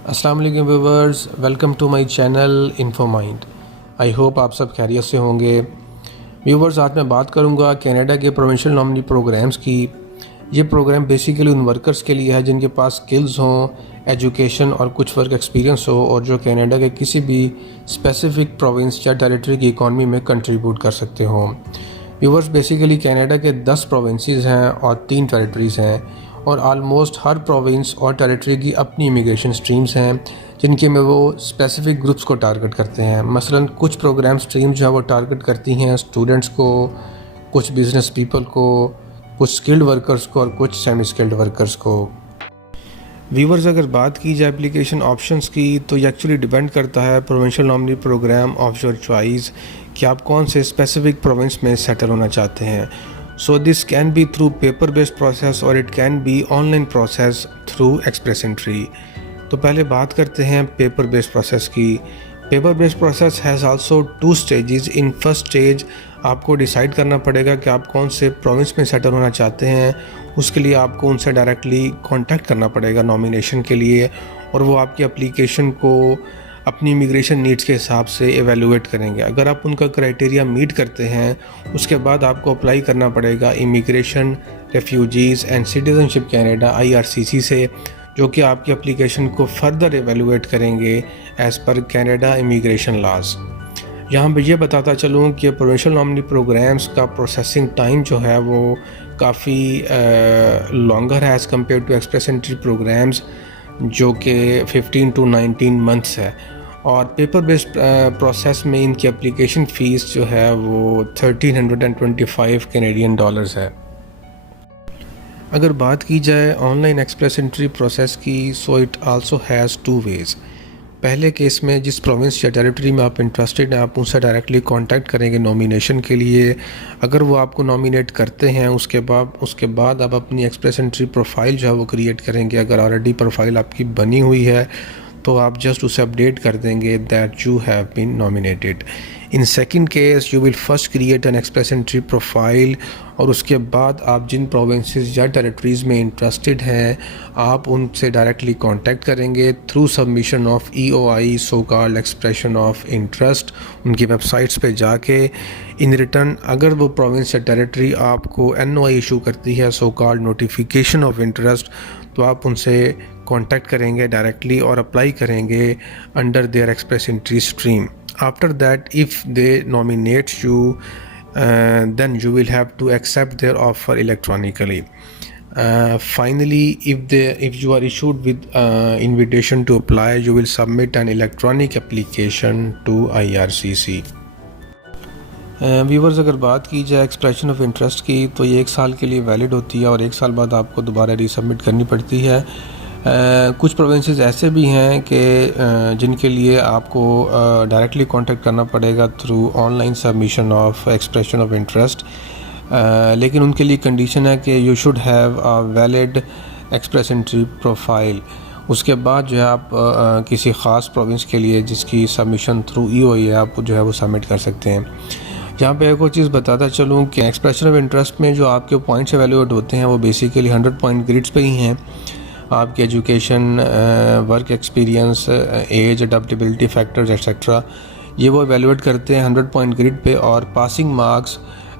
अस्सलाम वालेकुम viewers, welcome to my channel info mind. I hope आप सब खैरियत से होंगे। व्यूवर्स, आज मैं बात करूंगा कनाडा के प्रोविंशियल नॉमिनी प्रोग्राम्स की। ये प्रोग्राम बेसिकली उन वर्कर्स के लिए है जिनके पास स्किल्स हों, एजुकेशन और कुछ वर्क एक्सपीरियंस हो और जो कनाडा के किसी भी स्पेसिफिक प्रोविंस या टेरिटरी की इकॉनमी में कंट्रीब्यूट कर सकते हों। व्यूवर्स, बेसिकली कनाडा के 10 प्रोविंसेस हैं और 3 टेरिटरीज़ हैं और आलमोस्ट हर प्रोविंस और टेरिटरी की अपनी इमिग्रेशन स्ट्रीम्स हैं जिनके में वो स्पेसिफिक ग्रुप्स को टारगेट करते हैं। मसलन कुछ प्रोग्राम स्ट्रीम्स जो है वो टारगेट करती हैं स्टूडेंट्स को, कुछ बिजनेस पीपल को, कुछ स्किल्ड वर्कर्स को और कुछ सेमी स्किल्ड वर्कर्स को। व्यूवर्स, अगर बात की जाए एप्लीकेशन ऑप्शंस की तो ये एक्चुअली डिपेंड करता है provincial nominee program of your choice कि आप कौन से स्पेसिफिक प्रोविंस में सेटल होना चाहते हैं। So this can be through paper based process और it can be online process through express entry. तो पहले बात करते हैं पेपर बेस्ड प्रोसेस की। Paper based process has also 2 stages. In first stage आपको डिसाइड करना पड़ेगा कि आप कौन से प्रोविंस में सेटल होना चाहते हैं। उसके लिए आपको उनसे डायरेक्टली कांटेक्ट करना पड़ेगा नॉमिनेशन के लिए और वो आपकी एप्लीकेशन को अपनी इमिग्रेशन नीड्स के हिसाब से एवेलुएट करेंगे। अगर आप उनका क्राइटेरिया मीट करते हैं उसके बाद आपको अप्लाई करना पड़ेगा immigration, refugees and citizenship Canada IRCC से, जो कि आपकी एप्लीकेशन को फर्दर एवेलुएट करेंगे एज़ पर कनाडा इमिग्रेशन लॉज। यहाँ पे ये बताता चलूँ कि प्रोविंशियल नॉमिनी प्रोग्राम्स का प्रोसेसिंग टाइम जो है वो काफ़ी लॉन्गर है as compare to express entry programs जो कि 15 to 19 मंथ्स है। और पेपर बेस्ड प्रोसेस में इनकी एप्लीकेशन फ़ीस जो है वो 1325 कैनेडियन डॉलर्स है। अगर बात की जाए ऑनलाइन एक्सप्रेस एंट्री प्रोसेस की, so it also has 2 ways. पहले केस में जिस प्रोविंस या टेरिटरी में आप इंटरेस्टेड हैं आप उनसे डायरेक्टली कांटेक्ट करेंगे नॉमिनेशन के लिए। अगर वो आपको नॉमिनेट करते हैं उसके बाद आप अपनी एक्सप्रेस एंट्री प्रोफाइल जो है वो क्रिएट करेंगे। अगर ऑलरेडी प्रोफाइल आपकी बनी हुई है तो आप जस्ट उसे अपडेट कर देंगे that you have been nominated. In second case you will first create an express entry profile और उसके बाद आप जिन प्रोविंसेस या टेरिटरीज़ में इंटरेस्टेड हैं आप उनसे डायरेक्टली कांटेक्ट करेंगे through submission of EOI, so called expression of interest, उनकी वेबसाइट्स पे जाके। इन रिटर्न अगर वो प्रोविंस या टेरिटरी आपको NOI इशू करती है, so called notification of interest, तो आप उनसे कांटेक्ट करेंगे डायरेक्टली और अप्लाई करेंगे under their express entry stream. After that if they nominate you then you will have to accept their offer electronically. Finally, if you are issued with invitation to apply, you will submit an electronic application to IRCC. Viewers, अगर बात की जाए expression of interest की तो ये 1 साल के लिए वैलिड होती है और 1 साल बाद आपको दोबारा रीसबमिट करनी पड़ती है। कुछ प्रोविंसेस ऐसे भी हैं कि जिनके लिए आपको डायरेक्टली कांटेक्ट करना पड़ेगा through online submission of expression of interest, लेकिन उनके लिए कंडीशन है कि you should have a valid express entry profile. उसके बाद जो है आप किसी ख़ास प्रोविंस के लिए जिसकी सबमिशन थ्रू EOI है आप जो है वो सबमिट कर सकते हैं। यहाँ पे एक और चीज़ बताता चलूँ कि एक्सप्रेशन ऑफ इंटरेस्ट में जो आपके पॉइंट्स एवेलुएट होते हैं वो बेसिकली 100 पॉइंट ग्रिड्स पे ही हैं। आपकी education, work experience, age, adaptability factors etcetera ये वो एवेलुएट करते हैं 100 पॉइंट ग्रिड पे। और पासिंग मार्क्स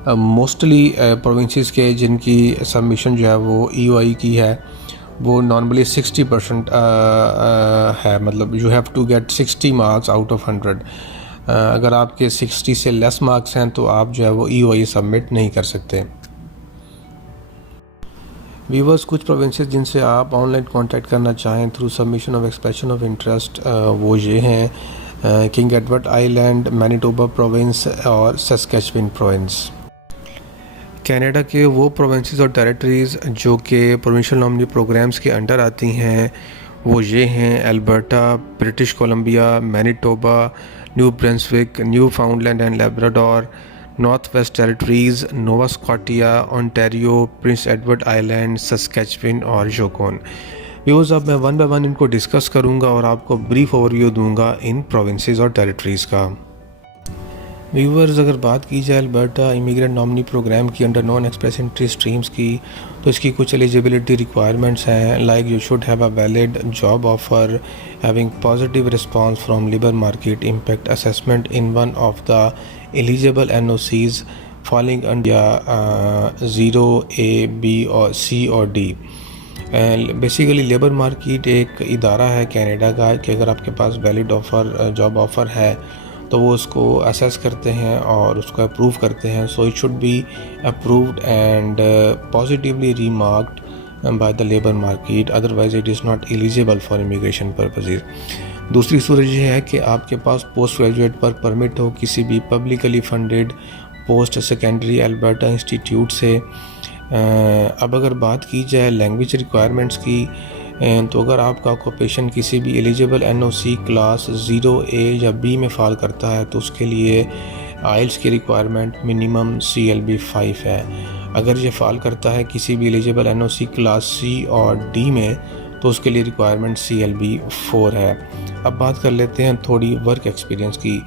मोस्टली प्रोविंसेस के जिनकी सबमिशन जो है वो EOI की है वो नॉर्मली 60% है, मतलब you have to get 60 marks out of 100। अगर आपके 60 से लेस मार्क्स हैं तो आप जो है वो EOI सबमिट नहीं कर सकते। व्यूवर्स, कुछ प्रोविंसेस जिनसे आप ऑनलाइन कांटेक्ट करना चाहें through submission of expression of interest वो ये हैं king Edward island, Manitoba province और सस्केचुइन प्रोविंस। कनाडा के वो प्रोविंसेस और टेरिटरीज़ जो कि प्रोविंशियल नॉमिनी प्रोग्राम्स के अंडर आती हैं वो ये हैं Alberta, British Columbia, Manitoba, New Brunswick, Newfoundland and Labrador, North West Territories, Nova Scotia, Ontario, Prince Edward Island, Saskatchewan और योकोन। व्यूअर्स, अब मैं 1 बाय 1 इनको डिस्कस करूंगा और आपको ब्रीफ ओवरव्यू दूंगा इन प्रोविंसेस और टेरिटरीज़ का। व्यूवर्स, अगर बात की जाए अल्बर्टा इमिग्रेंट नॉमिनी प्रोग्राम की under non express entry streams की, तो इसकी कुछ एलिजिबिलिटी रिक्वायरमेंट्स हैं, like you should have a valid job offer, having positive response from labour market impact assessment in one of the eligible NOCs falling under 0A, B और C और D। Basically labour market एक इदारा है Canada का कि अगर आपके पास वैलिड ऑफ़र जॉब ऑफ़र है तो वो उसको असेस करते हैं और उसको अप्रूव करते हैं। So it should be approved and positively remarked by the labour market, otherwise it is not eligible for immigration purposes. दूसरी सूरत ये है कि आपके पास पोस्ट ग्रेजुएट वर्क परमिट हो किसी भी publicly funded post secondary Alberta institute से। अब अगर बात की जाए लैंग्वेज रिक्वायरमेंट्स की, तो अगर आपका ऑक्यूपेशन किसी भी एलिजिबल एनओसी क्लास 0A या B में फ़ॉल करता है तो उसके लिए आइल्स की रिक्वायरमेंट मिनिमम CLB 5 है। अगर ये फ़ॉल करता है किसी भी एलिजिबल एनओसी क्लास C और D में तो उसके लिए रिक्वायरमेंट CLB 4 है। अब बात कर लेते हैं थोड़ी वर्क एक्सपीरियंस की।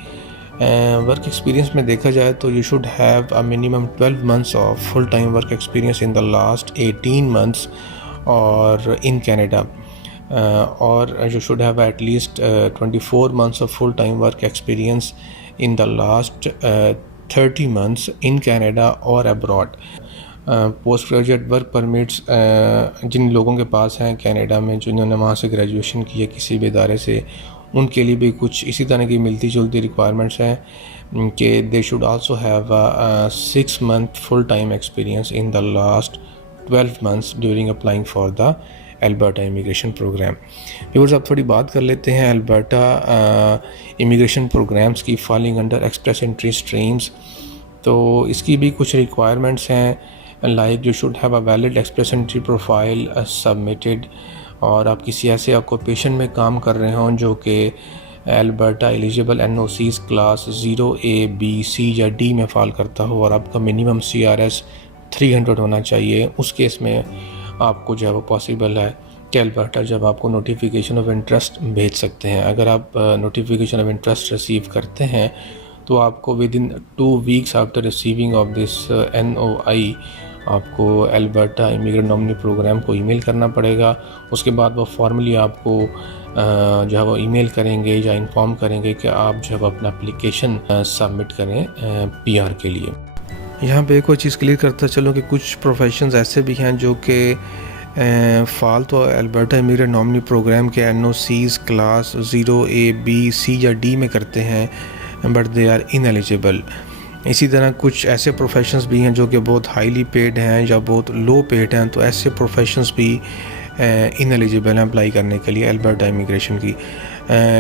वर्क एक्सपीरियंस में देखा जाए तो you should have a minimum 12 months of full time work experience in the last 18 months और इन Canada, और you should have at least 24 months of full-time work experience in the last 30 months in Canada or abroad. Post graduate work permits जिन लोगों के पास हैं Canada में, जिन्होंने वहाँ से ग्रेजुएशन की है किसी भी इदारे से, उनके लिए भी कुछ इसी तरह की मिलती जुलती रिक्वायरमेंट्स हैं कि they should also have a 6 month full time experience in the last 12 months during applying for the Alberta immigration program. Viewers, अब थोड़ी बात कर लेते हैं अल्बर्टा इमिग्रेशन प्रोग्राम्स की falling under express entry streams. तो इसकी भी कुछ रिक्वायरमेंट्स हैं, like you should have a valid express entry profile submitted, और आप किसी ऐसे ऑक्यूपेशन में काम कर रहे हों जो कि Alberta eligible NOCs class 0A, B, C या D में फ़ॉल करता हो और आपका मिनिमम CRS 300 होना चाहिए। उस केस में आपको जो है वो पॉसिबल है कि अल्बर्टा जब आपको नोटिफिकेशन ऑफ इंटरेस्ट भेज सकते हैं। अगर आप नोटिफिकेशन ऑफ इंटरेस्ट रिसीव करते हैं तो आपको with in 2 weeks after receiving of this NOI आपको अल्बर्टा इमिग्रेंट नॉमिनी प्रोग्राम को ईमेल करना पड़ेगा। उसके बाद वो फॉर्मली आपको जो है वो ईमेल करेंगे या इन्फॉर्म करेंगे कि आप जो है अपना एप्लीकेशन सबमिट करें PR के लिए। यहाँ पे एक और चीज़ क्लियर करता चलो कि कुछ प्रोफेशंस ऐसे भी हैं जो कि फ़ाल तो अल्बर्टा इमिग्रेंट नॉमिनी प्रोग्राम के NOCs class 0A, B, C या D में करते हैं बट दे आर इनएलिजिबल। इसी तरह कुछ ऐसे प्रोफेशंस भी हैं जो कि बहुत हाईली पेड हैं या बहुत लो पेड हैं, तो ऐसे प्रोफेशंस भी इनएलिजिबल हैं अप्लाई करने के लिए अल्बर्टा इमिग्रेशन की।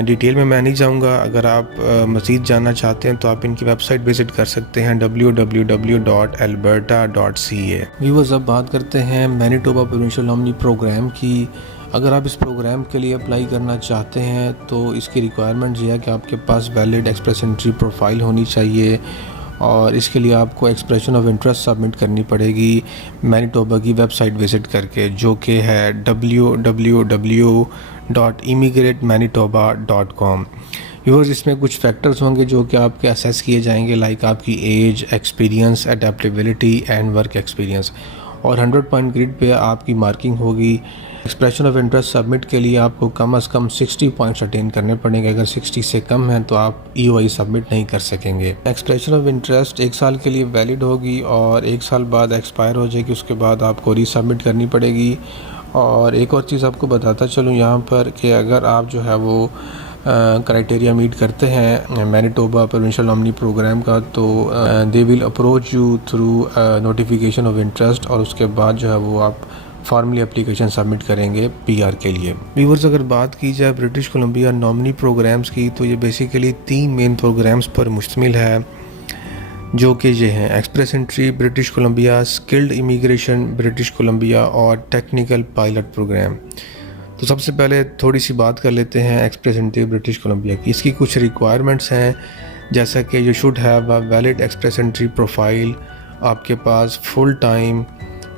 डिटेल में मैं नहीं जाऊंगा, अगर आप मज़ीद जानना चाहते हैं तो आप इनकी वेबसाइट विज़िट कर सकते हैं www.alberta.ca। व्यूअर्स, अब बात करते हैं मैनिटोबा प्रोविंशियल नॉमिनी प्रोग्राम की। अगर आप इस प्रोग्राम के लिए अप्लाई करना चाहते हैं तो इसकी रिक्वायरमेंट ये है कि आपके पास वैलिड एक्सप्रेस एंट्री प्रोफाइल होनी चाहिए और इसके लिए आपको एक्सप्रेशन ऑफ इंटरेस्ट सबमिट करनी पड़ेगी मैनिटोबा की वेबसाइट विज़िट करके, जो कि है www.immigratemanitoba.com। व्यूअर्स, इसमें कुछ फैक्टर्स होंगे जो कि आपके असेस किए जाएंगे, लाइक आपकी age, experience, adaptability and work experience, और 100 पॉइंट ग्रिड पे आपकी मार्किंग होगी। एक्सप्रेशन ऑफ इंटरेस्ट सबमिट के लिए आपको कम से कम 60 पॉइंट्स अटेन करने पड़ेंगे। अगर 60 से कम है तो आप EOI सबमिट नहीं कर सकेंगे। एक्सप्रेशन ऑफ इंटरेस्ट 1 साल के लिए वैलिड होगी और 1 साल बाद एक्सपायर हो जाएगी, उसके बाद आपको रीसबमिट करनी पड़ेगी। और एक और चीज़ आपको बताता चलूँ यहाँ पर कि अगर आप जो है वो क्राइटेरिया मीट करते हैं मैनिटोबा प्रोविंशियल नॉमिनी प्रोग्राम का, तो they will approach you through notification of interest, और उसके बाद जो है वो आप फॉर्मली एप्लीकेशन सबमिट करेंगे PR के लिए। व्यूअर्स, अगर बात की जाए ब्रिटिश कोलंबिया नॉमिनी प्रोग्राम्स की, तो ये बेसिकली 3 मेन प्रोग्राम्स पर मुश्तमिल है, जो कि ये हैं express entry British Colombia, skilled immigration British Columbia और टेक्निकल पायलट प्रोग्राम। तो सबसे पहले थोड़ी सी बात कर लेते हैं एक्सप्रेस एंट्री ब्रिटिश कोलंबिया की। इसकी कुछ रिक्वायरमेंट्स हैं, जैसा कि you should have a valid express entry profile, आपके पास full time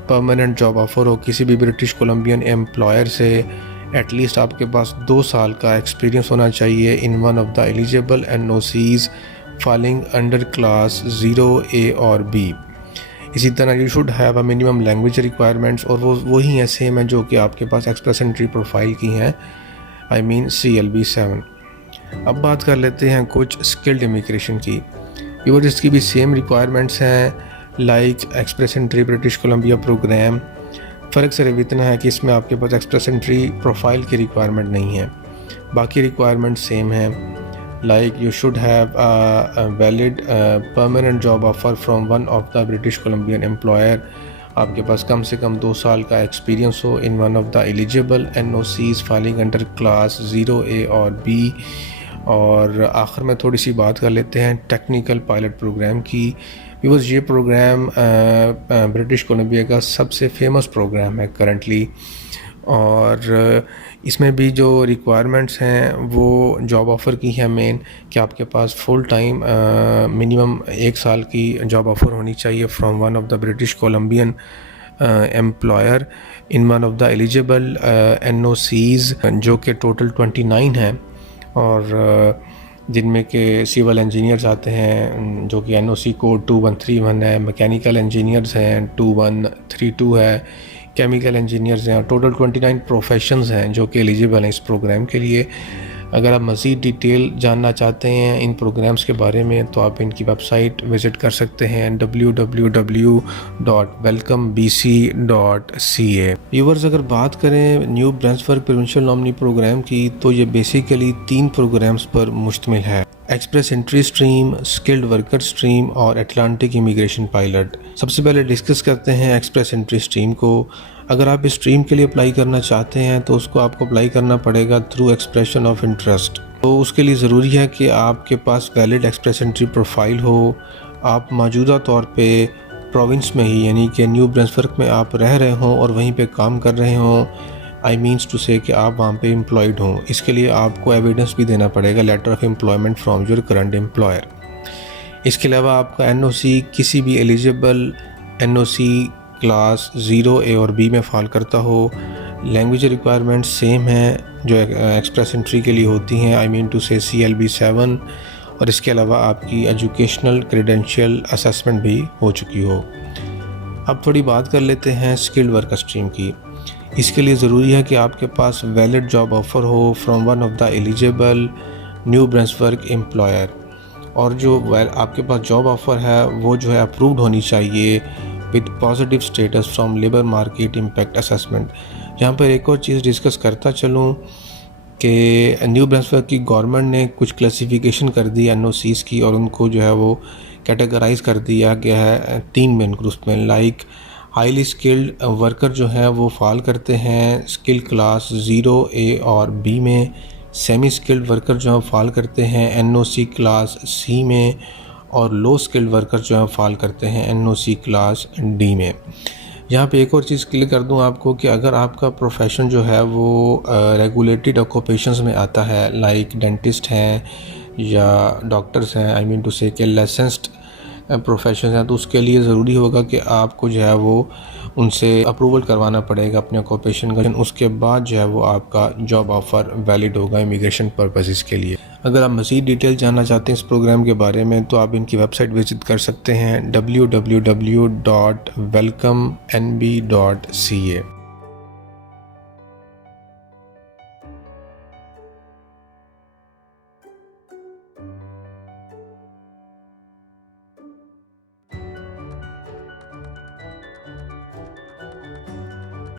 permanent job offer हो किसी भी ब्रिटिश कोलंबियन एम्प्लॉयर से, एटलीस्ट आपके पास 2 साल का एक्सपीरियंस होना चाहिए in one of the eligible NOCs falling under class 0A और B। इसी तरह you should have a minimum language requirements, और वो वही हैं सेम हैं जो कि आपके पास एक्सप्रेस एंट्री प्रोफाइल की हैं, आई मीन CLB 7। अब बात कर लेते हैं कुछ स्किल्ड इमिग्रेशन की। व्यूअर्स, इसकी भी सेम रिक्वायरमेंट्स हैं like express entry British Columbia program. फ़र्क सिर्फ इतना है कि इसमें आपके पास एक्सप्रेस एंट्री प्रोफाइल की रिक्वायरमेंट नहीं है, बाकी रिक्वायरमेंट सेम हैं। Like you should have a valid permanent job offer from one of the British Columbian employer. आपके पास कम से कम 2 साल का एक्सपीरियंस हो इन one of the eligible NOCs falling under class 0A और B। और आखिर में थोड़ी सी बात कर लेते हैं टेक्निकल पायलट प्रोग्राम की। बिकॉज़ ये प्रोग्राम ब्रिटिश कोलंबिया का सबसे फेमस प्रोग्राम है करंटली, और इसमें भी जो रिक्वायरमेंट्स हैं वो जॉब ऑफ़र की है मेन, कि आपके पास फुल टाइम मिनिमम 1 साल की जॉब ऑफ़र होनी चाहिए from one of the British Columbian employer in one of the eligible NOCs, जो कि टोटल 29 हैं, और जिनमें के सिविल इंजीनियर्स आते हैं जो कि NOC कोड 2131 है, मैकेनिकल इंजीनियर्स हैं 2132 है, केमिकल इंजीनियर्स हैं, और टोटल 29 प्रोफेशंस हैं जो कि एलिजिबल हैं इस प्रोग्राम के लिए। अगर आप मज़ीद डिटेल जानना चाहते हैं इन प्रोग्राम्स के बारे में तो आप इनकी वेबसाइट विज़िट कर सकते हैं www.welcomebc.ca। व्यूअर्स, अगर बात करें न्यू ब्रांसबर्ग प्रोविंशियल नॉमिनी प्रोग्राम की तो ये बेसिकली 3 प्रोग्राम्स पर मुश्तमिल है: express entry stream, skilled worker stream और अटलांटिक इमिग्रेशन पायलट। सबसे पहले डिस्कस करते हैं एक्सप्रेस एंट्री स्ट्रीम को। अगर आप इस स्ट्रीम के लिए अप्लाई करना चाहते हैं तो उसको आपको अप्लाई करना पड़ेगा थ्रू एक्सप्रेशन ऑफ इंटरेस्ट। तो उसके लिए ज़रूरी है कि आपके पास वैलिड एक्सप्रेस एंट्री प्रोफाइल हो, आप मौजूदा तौर पे प्रोविंस में ही यानी कि न्यू ब्रांसबर्ग में आप रह रहे हों और वहीं पे काम कर रहे हों, आई मीन्स टू से कि आप वहाँ पे एम्प्लॉयड हों। इसके लिए आपको एविडेंस भी देना पड़ेगा, letter of employment from your current employer. इसके अलावा आपका NOC किसी भी एलिजिबल NOC क्लास 0A और B में फ़ॉल करता हो। लैंग्वेज रिक्वायरमेंट सेम हैं जो एक्सप्रेस एंट्री के लिए होती हैं, आई मीन टू से CLB 7, और इसके अलावा आपकी एजुकेशनल क्रेडेंशियल असेसमेंट भी हो चुकी हो। अब थोड़ी बात कर लेते हैं स्किल्ड वर्कर स्ट्रीम की। इसके लिए ज़रूरी है कि आपके पास वैलिड जॉब ऑफ़र हो from one of the eligible New Brunswick employer, और जो आपके पास जॉब ऑफ़र है वो जो है अप्रूव्ड होनी चाहिए with positive status from labour market impact assessment. यहाँ पर एक और चीज़ डिस्कस करता चलूँ कि न्यू ब्रांसबर्ग की गवर्नमेंट ने कुछ क्लासिफिकेशन कर दी NOCs की, और उनको जो है वो कैटेगराइज कर दिया गया है 3 मेन ग्रुप्स में। लाइक हाईली स्किल्ड वर्कर जो है वो फॉल करते हैं स्किल क्लास 0A और B में। सेमी स्किल्ड वर्कर जो है फॉल करते हैं NOC क्लास C में, और लो स्किल्ड वर्कर जो है फॉल करते हैं NOC क्लास D में। यहाँ पे एक और चीज़ क्लियर कर दूँ आपको कि अगर आपका प्रोफेशन जो है वो रेगुलेटेड ऑक्यूपेशंस में आता है, लाइक डेंटिस्ट हैं या डॉक्टर्स हैं, आई मीन टू से कि लाइसेंस्ड प्रोफेशन हैं, तो उसके लिए ज़रूरी होगा कि आपको जो है वो उनसे अप्रूवल करवाना पड़ेगा अपने ऑक्यूपेशन का। उसके बाद जो है वो आपका जॉब ऑफ़र वैलिड होगा इमिग्रेशन पर्पसेस के लिए। अगर आप मज़ीद डिटेल जानना चाहते हैं इस प्रोग्राम के बारे में तो आप इनकी वेबसाइट विज़िट कर सकते हैं www.welcomenb.ca।